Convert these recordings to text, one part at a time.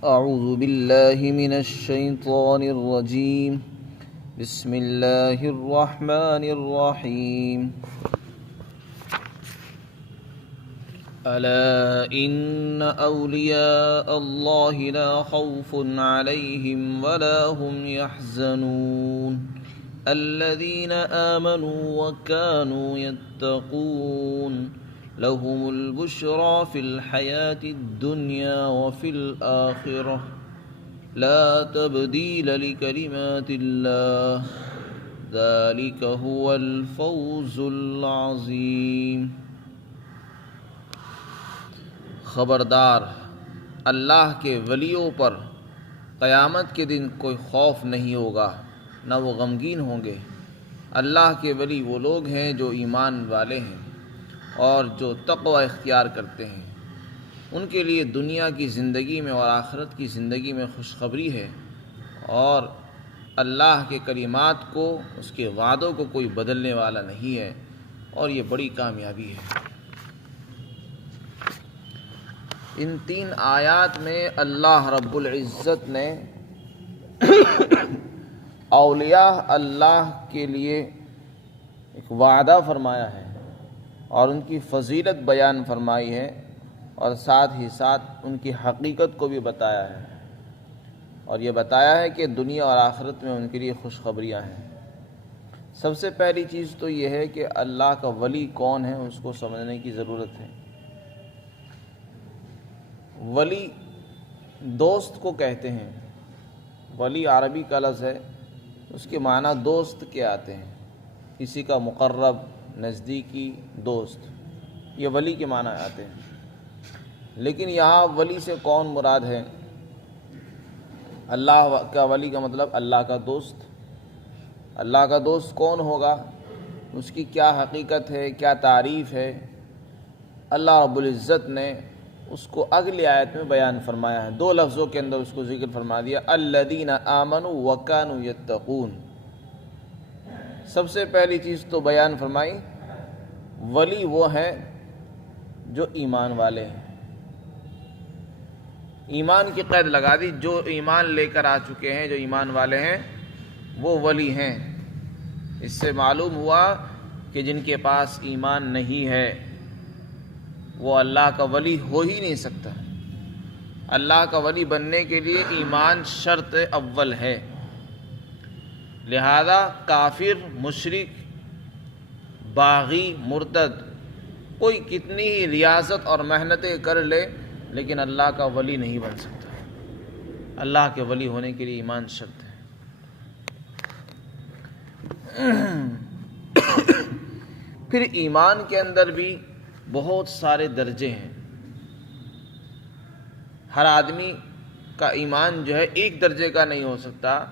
أعوذ بالله من الشيطان الرجيم. بسم الله الرحمن الرحيم. ألا إن أولياء الله لا خوف عليهم ولا هم يحزنون الذين آمنوا وكانوا يتقون لهم البشرى في الحياة الدنيا وفي الآخرة لا تبديل لكلمات الله ذلك هو الفوز العظيم. خبردار، اللہ کے ولیوں پر قیامت کے دن کوئی خوف نہیں ہوگا، نہ وہ غمگین ہوں گے۔ اللہ کے ولی وہ لوگ ہیں جو ایمان والے ہیں اور جو تقوی اختیار کرتے ہیں، ان کے لیے دنیا کی زندگی میں اور آخرت کی زندگی میں خوشخبری ہے، اور اللہ کے کلمات کو، اس کے وعدوں کو کوئی بدلنے والا نہیں ہے، اور یہ بڑی کامیابی ہے۔ ان 3 آیات میں اللہ رب العزت نے اولیاء اللہ کے لیے ایک وعدہ فرمایا ہے اور ان کی فضیلت بیان فرمائی ہے، اور ساتھ ہی ساتھ ان کی حقیقت کو بھی بتایا ہے، اور یہ بتایا ہے کہ دنیا اور آخرت میں ان کے لیے خوشخبریاں ہیں۔ سب سے پہلی چیز تو یہ ہے کہ اللہ کا ولی کون ہے، اس کو سمجھنے کی ضرورت ہے۔ ولی دوست کو کہتے ہیں۔ ولی عربی کا لفظ ہے، اس کے معنی دوست کے آتے ہیں، کسی کا مقرب، نزدیکی دوست، یہ ولی کے معنی آتے ہیں۔ لیکن یہاں ولی سے کون مراد ہے؟ اللہ کا ولی کا مطلب اللہ کا دوست۔ اللہ کا دوست کون ہوگا، اس کی کیا حقیقت ہے، کیا تعریف ہے، اللہ رب العزت نے اس کو اگلی آیت میں بیان فرمایا ہے۔ 2 لفظوں کے اندر اس کو ذکر فرما دیا، الذین آمنوا وکانوا یتقون۔ سب سے پہلی چیز تو بیان فرمائی، ولی وہ ہیں جو ایمان والے ہیں۔ ایمان کی قید لگا دی، جو ایمان لے کر آ چکے ہیں، جو ایمان والے ہیں، وہ ولی ہیں۔ اس سے معلوم ہوا کہ جن کے پاس ایمان نہیں ہے وہ اللہ کا ولی ہو ہی نہیں سکتا۔ اللہ کا ولی بننے کے لیے ایمان شرط اول ہے، لہذا کافر، مشرک، باغی، مرتد کوئی کتنی ہی ریاضت اور محنتیں کر لے لیکن اللہ کا ولی نہیں بن سکتا۔ اللہ کے ولی ہونے کے لیے ایمان شرط ہے۔ پھر ایمان کے اندر بھی بہت سارے درجے ہیں۔ ہر آدمی کا ایمان جو ہے ایک درجے کا نہیں ہو سکتا۔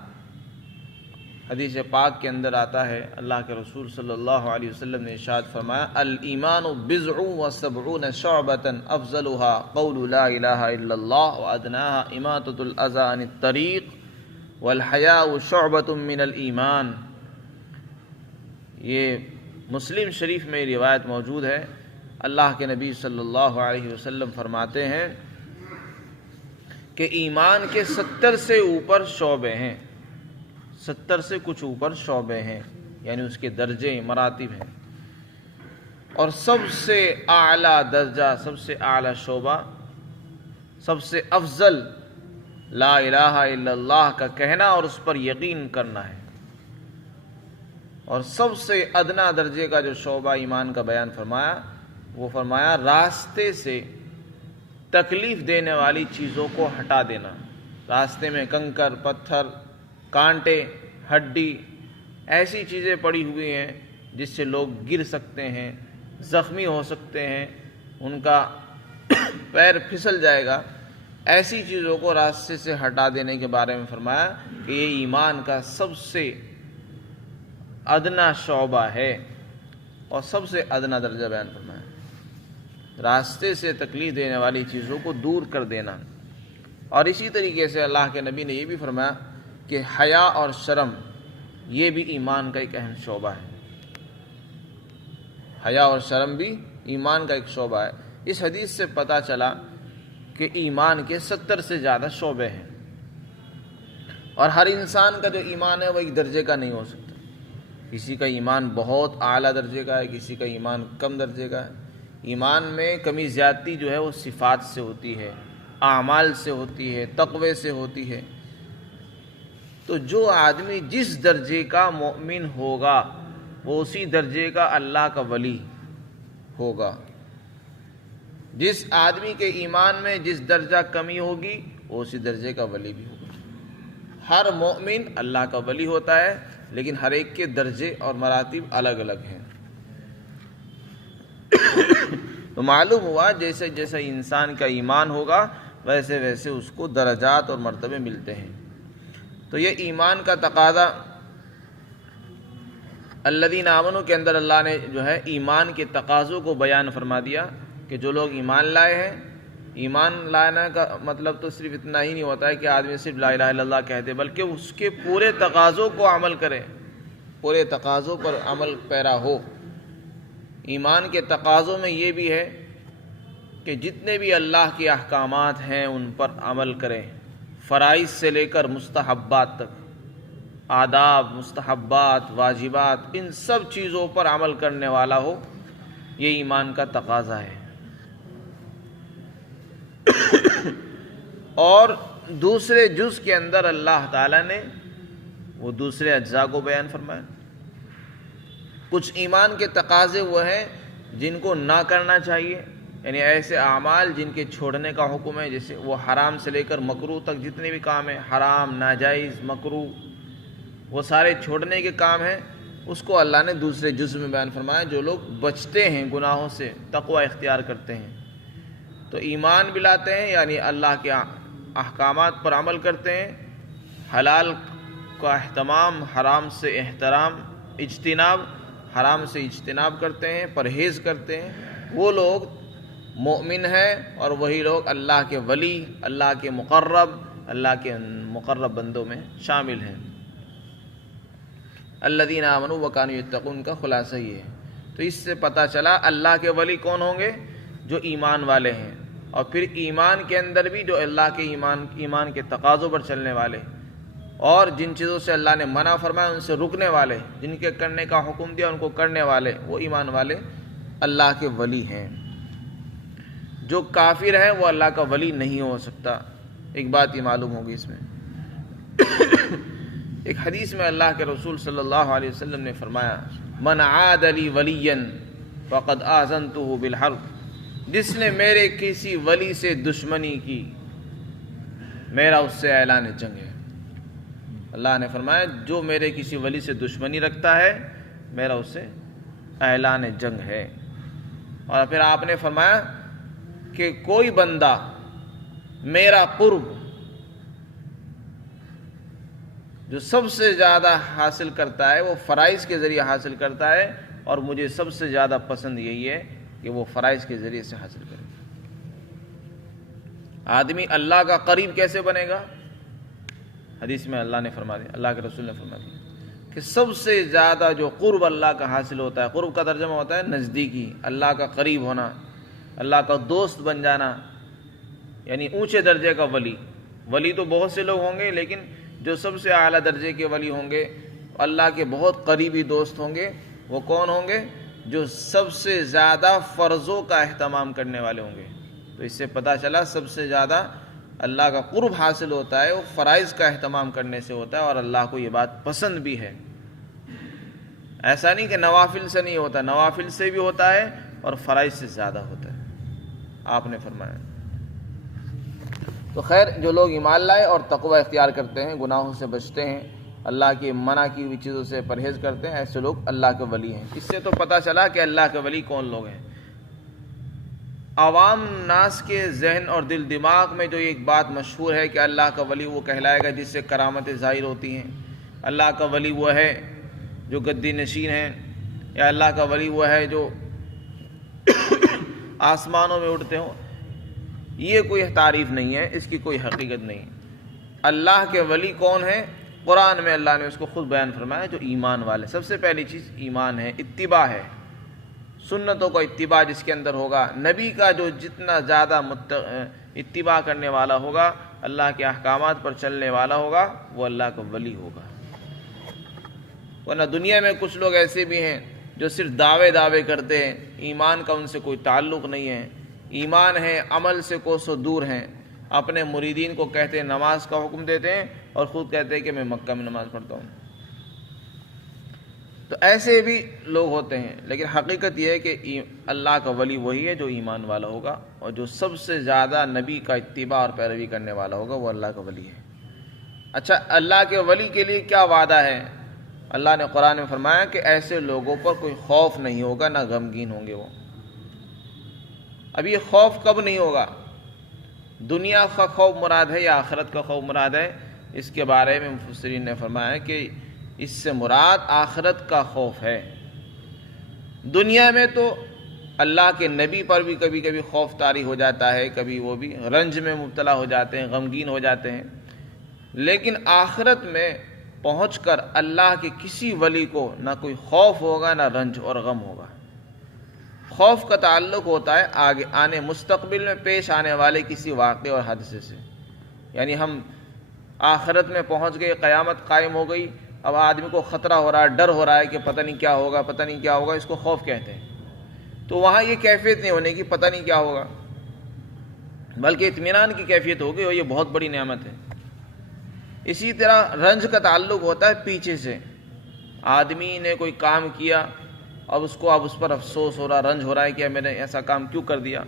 حدیث پاک کے اندر آتا ہے، اللہ کے رسول صلی اللہ علیہ وسلم نے ارشاد فرمایا، الایمان بضع و70 شعبۃ افضلها قول لا الہ الا اللہ وادناها اماطۃ الاذى عن الطریق والحیاء شعبۃ من الایمان۔ یہ مسلم شریف میں روایت موجود ہے۔ اللہ کے نبی صلی اللہ علیہ وسلم فرماتے ہیں کہ ایمان کے 70 سے اوپر شعبے ہیں، 70 سے کچھ اوپر شعبے ہیں، یعنی اس کے درجے، مراتب ہیں، اور سب سے اعلیٰ درجہ، سب سے اعلیٰ شعبہ، سب سے افضل لا الہ الا اللہ کا کہنا اور اس پر یقین کرنا ہے، اور سب سے ادنا درجے کا جو شعبہ ایمان کا بیان فرمایا، وہ فرمایا راستے سے تکلیف دینے والی چیزوں کو ہٹا دینا۔ راستے میں کنکر، پتھر، کانٹے، ہڈی، ایسی چیزیں پڑی ہوئی ہیں جس سے لوگ گر سکتے ہیں، زخمی ہو سکتے ہیں، ان کا پیر پھسل جائے گا، ایسی چیزوں کو راستے سے ہٹا دینے کے بارے میں فرمایا کہ یہ ایمان کا سب سے ادنا شعبہ ہے اور سب سے ادنا درجہ بیان فرمایا۔ راستے سے تکلیف دینے والی چیزوں کو دور کر دینا۔ اور اسی طریقے سے اللہ کے نبی نے یہ بھی فرمایا کہ حیا اور شرم یہ بھی ایمان کا ایک اہم شعبہ ہے۔ حیا اور شرم بھی ایمان کا ایک شعبہ ہے۔ اس حدیث سے پتہ چلا کہ ایمان کے 70 سے زیادہ شعبے ہیں، اور ہر انسان کا جو ایمان ہے وہ ایک درجے کا نہیں ہو سکتا۔ کسی کا ایمان بہت اعلیٰ درجے کا ہے، کسی کا ایمان کم درجے کا ہے۔ ایمان میں کمی زیادتی جو ہے وہ صفات سے ہوتی ہے، اعمال سے ہوتی ہے، تقوی سے ہوتی ہے۔ تو جو آدمی جس درجے کا مومن ہوگا وہ اسی درجے کا اللہ کا ولی ہوگا۔ جس آدمی کے ایمان میں جس درجہ کمی ہوگی وہ اسی درجے کا ولی بھی ہوگا۔ ہر مومن اللہ کا ولی ہوتا ہے، لیکن ہر ایک کے درجے اور مراتب الگ الگ ہیں۔ تو معلوم ہوا جیسے جیسے انسان کا ایمان ہوگا ویسے ویسے اس کو درجات اور مرتبے ملتے ہیں۔ تو یہ ایمان کا تقاضا الذین آمنوا کے اندر اللہ نے جو ہے ایمان کے تقاضوں کو بیان فرما دیا کہ جو لوگ ایمان لائے ہیں، ایمان لانا کا مطلب تو صرف اتنا ہی نہیں ہوتا ہے کہ آدمی صرف لا الہ الا اللہ کہتے، بلکہ اس کے پورے تقاضوں کو عمل کرے، پورے تقاضوں پر عمل پیرا ہو۔ ایمان کے تقاضوں میں یہ بھی ہے کہ جتنے بھی اللہ کے احکامات ہیں ان پر عمل کریں، فرائض سے لے کر مستحبات تک، آداب، مستحبات، واجبات، ان سب چیزوں پر عمل کرنے والا ہو، یہ ایمان کا تقاضا ہے۔ اور دوسرے جز کے اندر اللہ تعالیٰ نے وہ دوسرے اجزاء کو بیان فرمایا۔ کچھ ایمان کے تقاضے وہ ہیں جن کو نہ کرنا چاہیے، یعنی ایسے اعمال جن کے چھوڑنے کا حکم ہے، جیسے وہ حرام سے لے کر مکروہ تک جتنے بھی کام ہیں، حرام، ناجائز، مکروہ، وہ سارے چھوڑنے کے کام ہیں، اس کو اللہ نے دوسرے جز میں بیان فرمایا۔ جو لوگ بچتے ہیں گناہوں سے، تقوی اختیار کرتے ہیں، تو ایمان بھی لاتے ہیں، یعنی اللہ کے احکامات پر عمل کرتے ہیں، حلال کا اہتمام، حرام سے احترام، اجتناب، حرام سے اجتناب کرتے ہیں، پرہیز کرتے ہیں، وہ لوگ مومن ہیں، اور وہی لوگ اللہ کے ولی، اللہ کے مقرب بندوں میں شامل ہیں۔ الذین آمنوا وکانوا یتقون کا خلاصہ یہ ہے۔ تو اس سے پتہ چلا اللہ کے ولی کون ہوں گے؟ جو ایمان والے ہیں، اور پھر ایمان کے اندر بھی جو اللہ کے ایمان کے تقاضوں پر چلنے والے، اور جن چیزوں سے اللہ نے منع فرمایا ان سے رکنے والے، جن کے کرنے کا حکم دیا ان کو کرنے والے، وہ ایمان والے اللہ کے ولی ہیں۔ جو کافر ہے وہ اللہ کا ولی نہیں ہو سکتا۔ ایک بات یہ معلوم ہوگی اس میں، ایک حدیث میں اللہ کے رسول صلی اللہ علیہ وسلم نے فرمایا، من عاد لی ولیا فقد آذنتہ بالحرب، جس نے میرے کسی ولی سے دشمنی کی میرا اس سے اعلان جنگ ہے۔ اللہ نے فرمایا جو میرے کسی ولی سے دشمنی رکھتا ہے میرا اس سے اعلان جنگ ہے۔ اور پھر آپ نے فرمایا کہ کوئی بندہ میرا قرب جو سب سے زیادہ حاصل کرتا ہے وہ فرائض کے ذریعے حاصل کرتا ہے، اور مجھے سب سے زیادہ پسند یہی ہے کہ وہ فرائض کے ذریعے سے حاصل کرے۔ آدمی اللہ کا قریب کیسے بنے گا؟ حدیث میں اللہ نے فرما دیا، اللہ کے رسول نے فرما دیا کہ سب سے زیادہ جو قرب اللہ کا حاصل ہوتا ہے، قرب کا ترجمہ ہوتا ہے نزدیکی، اللہ کا قریب ہونا، اللہ کا دوست بن جانا، یعنی اونچے درجے کا ولی۔ ولی تو بہت سے لوگ ہوں گے، لیکن جو سب سے اعلیٰ درجے کے ولی ہوں گے، اللہ کے بہت قریبی دوست ہوں گے، وہ کون ہوں گے؟ جو سب سے زیادہ فرضوں کا اہتمام کرنے والے ہوں گے۔ تو اس سے پتہ چلا سب سے زیادہ اللہ کا قرب حاصل ہوتا ہے وہ فرائض کا اہتمام کرنے سے ہوتا ہے، اور اللہ کو یہ بات پسند بھی ہے۔ ایسا نہیں کہ نوافل سے نہیں ہوتا، نوافل سے بھی ہوتا ہے اور فرائض سے زیادہ ہوتا ہے، آپ نے فرمایا۔ تو خیر، جو لوگ ایمان لائے اور تقوی اختیار کرتے ہیں، گناہوں سے بچتے ہیں، اللہ کی منع کی ہوئی چیزوں سے پرہیز کرتے ہیں، ایسے لوگ اللہ کے ولی ہیں۔ اس سے تو پتہ چلا کہ اللہ کے ولی کون لوگ ہیں۔ عوام ناس کے ذہن اور دل دماغ میں جو ایک بات مشہور ہے کہ اللہ کا ولی وہ کہلائے گا جس سے کرامتیں ظاہر ہوتی ہیں، اللہ کا ولی وہ ہے جو گدی نشین ہے، یا اللہ کا ولی وہ ہے جو آسمانوں میں اڑتے ہوں، یہ کوئی تعریف نہیں ہے، اس کی کوئی حقیقت نہیں۔ اللہ کے ولی کون ہے؟ قرآن میں اللہ نے اس کو خود بیان فرمایا، جو ایمان والے۔ سب سے پہلی چیز ایمان ہے، اتباع ہے، سنتوں کا اتباع جس کے اندر ہوگا، نبی کا جو جتنا زیادہ اتباع کرنے والا ہوگا، اللہ کے احکامات پر چلنے والا ہوگا، وہ اللہ کا ولی ہوگا۔ ورنہ دنیا میں کچھ لوگ ایسے بھی ہیں جو صرف دعوے کرتے ہیں، ایمان کا ان سے کوئی تعلق نہیں ہے، ایمان ہے عمل سے کوسوں دور ہیں، اپنے مریدین کو کہتے ہیں نماز کا حکم دیتے ہیں اور خود کہتے ہیں کہ میں مکہ میں نماز پڑھتا ہوں۔ تو ایسے بھی لوگ ہوتے ہیں، لیکن حقیقت یہ ہے کہ اللہ کا ولی وہی ہے جو ایمان والا ہوگا، اور جو سب سے زیادہ نبی کا اتباع اور پیروی کرنے والا ہوگا وہ اللہ کا ولی ہے۔ اچھا، اللہ کے ولی کے لیے کیا وعدہ ہے؟ اللہ نے قرآن میں فرمایا کہ ایسے لوگوں پر کوئی خوف نہیں ہوگا، نہ غمگین ہوں گے وہ۔ اب یہ خوف کب نہیں ہوگا؟ دنیا کا خوف مراد ہے یا آخرت کا خوف مراد ہے؟ اس کے بارے میں مفسرین نے فرمایا کہ اس سے مراد آخرت کا خوف ہے۔ دنیا میں تو اللہ کے نبی پر بھی کبھی کبھی خوف طاری ہو جاتا ہے، کبھی وہ بھی رنج میں مبتلا ہو جاتے ہیں، غمگین ہو جاتے ہیں، لیکن آخرت میں پہنچ کر اللہ کے کسی ولی کو نہ کوئی خوف ہوگا، نہ رنج اور غم ہوگا۔ خوف کا تعلق ہوتا ہے آگے آنے مستقبل میں پیش آنے والے کسی واقعے اور حادثے سے، یعنی ہم آخرت میں پہنچ گئے، قیامت قائم ہو گئی، اب آدمی کو خطرہ ہو رہا ہے، ڈر ہو رہا ہے کہ پتہ نہیں کیا ہوگا، پتہ نہیں کیا ہوگا، اس کو خوف کہتے ہیں۔ تو وہاں یہ کیفیت نہیں ہونے کی پتہ نہیں کیا ہوگا، بلکہ اطمینان کی کیفیت ہوگی، اور یہ بہت بڑی نعمت ہے۔ اسی طرح رنج کا تعلق ہوتا ہے پیچھے سے، آدمی نے کوئی کام کیا، اب اس پر افسوس ہو رہا، رنج ہو رہا ہے کہ میں نے ایسا کام کیوں کر دیا۔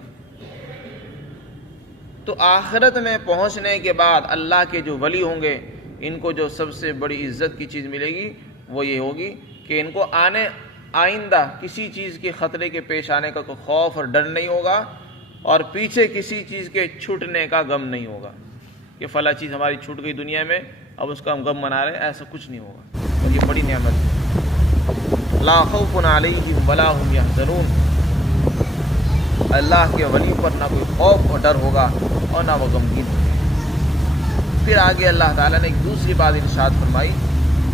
تو آخرت میں پہنچنے کے بعد اللہ کے جو ولی ہوں گے، ان کو جو سب سے بڑی عزت کی چیز ملے گی وہ یہ ہوگی کہ ان کو آئندہ کسی چیز کے خطرے کے پیش آنے کا کوئی خوف اور ڈر نہیں ہوگا، اور پیچھے کسی چیز کے چھوٹنے کا غم نہیں ہوگا کہ فلاں چیز ہماری چھوٹ گئی دنیا میں، اب اس کا ہم غم منا رہے ہیں، ایسا کچھ نہیں ہوگا، اور یہ بڑی نعمت ہے۔ لا خوف علیہم ولا هم یحزنون، اللہ کے ولی پر نہ کوئی خوف اور ڈر ہوگا اور نہ وہ غمگین ہوگا۔ پھر آگے اللہ تعالیٰ نے ایک دوسری بات ارشاد فرمائی،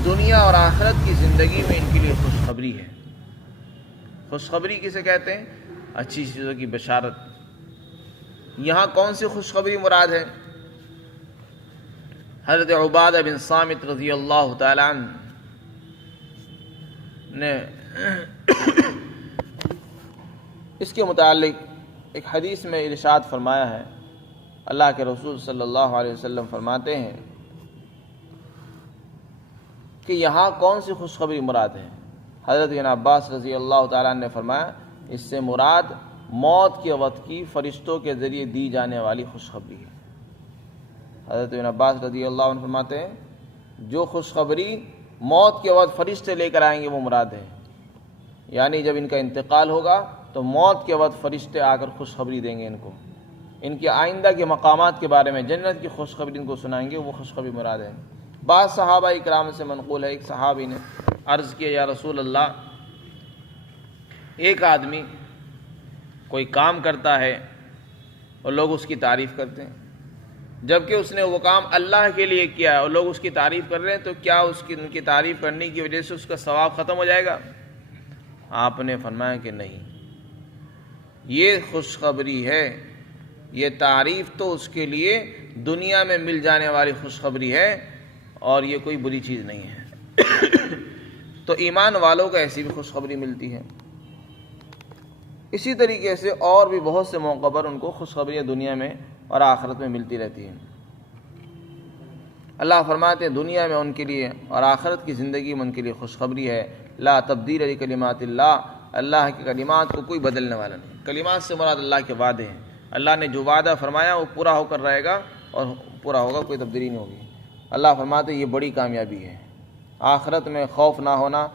دنیا اور آخرت کی زندگی میں ان کے لیے خوشخبری ہے۔ خوشخبری کسے کہتے ہیں؟ اچھی چیزوں کی بشارت۔ یہاں کون سی خوشخبری مراد ہے؟ حضرت عبادہ بن صامت رضی اللہ تعالیٰ عنہ نے اس کے متعلق ایک حدیث میں ارشاد فرمایا ہے، اللہ کے رسول صلی اللہ علیہ وسلم فرماتے ہیں کہ یہاں کون سی خوشخبری مراد ہے؟ حضرت ابن عباس رضی اللہ تعالیٰ عنہ نے فرمایا اس سے مراد موت کے وقت کی فرشتوں کے ذریعے دی جانے والی خوشخبری ہے۔ حضرت ابن عباس رضی اللہ عنہ فرماتے ہیں جو خوشخبری موت کے وقت فرشتے لے کر آئیں گے وہ مراد ہے، یعنی جب ان کا انتقال ہوگا تو موت کے وقت فرشتے آ کر خوشخبری دیں گے، ان کو ان کے آئندہ کے مقامات کے بارے میں، جنت کی خوشخبری ان کو سنائیں گے، وہ خوشخبری مراد ہے۔ بعض صحابہ اکرام سے منقول ہے، ایک صحابی نے عرض کیا یا رسول اللہ، ایک آدمی کوئی کام کرتا ہے اور لوگ اس کی تعریف کرتے ہیں، جبکہ اس نے وہ کام اللہ کے لیے کیا ہے اور لوگ اس کی تعریف کر رہے ہیں، تو کیا ان کی تعریف کرنے کی وجہ سے اس کا ثواب ختم ہو جائے گا؟ آپ نے فرمایا کہ نہیں، یہ خوشخبری ہے، یہ تعریف تو اس کے لیے دنیا میں مل جانے والی خوشخبری ہے، اور یہ کوئی بری چیز نہیں ہے۔ تو ایمان والوں کو ایسی بھی خوشخبری ملتی ہے۔ اسی طریقے سے اور بھی بہت سے موقع پر ان کو خوشخبریاں دنیا میں اور آخرت میں ملتی رہتی ہیں۔ اللہ فرماتے ہیں دنیا میں ان کے لیے اور آخرت کی زندگی میں ان کے لیے خوشخبری ہے، لا تبدیل لکلمات اللہ، اللہ کے کلمات کو کوئی بدلنے والا نہیں۔ کلمات سے مراد اللہ کے وعدے ہیں، اللہ نے جو وعدہ فرمایا وہ پورا ہو کر رہے گا اور پورا ہوگا، کوئی تبدیلی نہیں ہوگی۔ اللہ فرماتے ہیں یہ بڑی کامیابی ہے، آخرت میں خوف نہ ہونا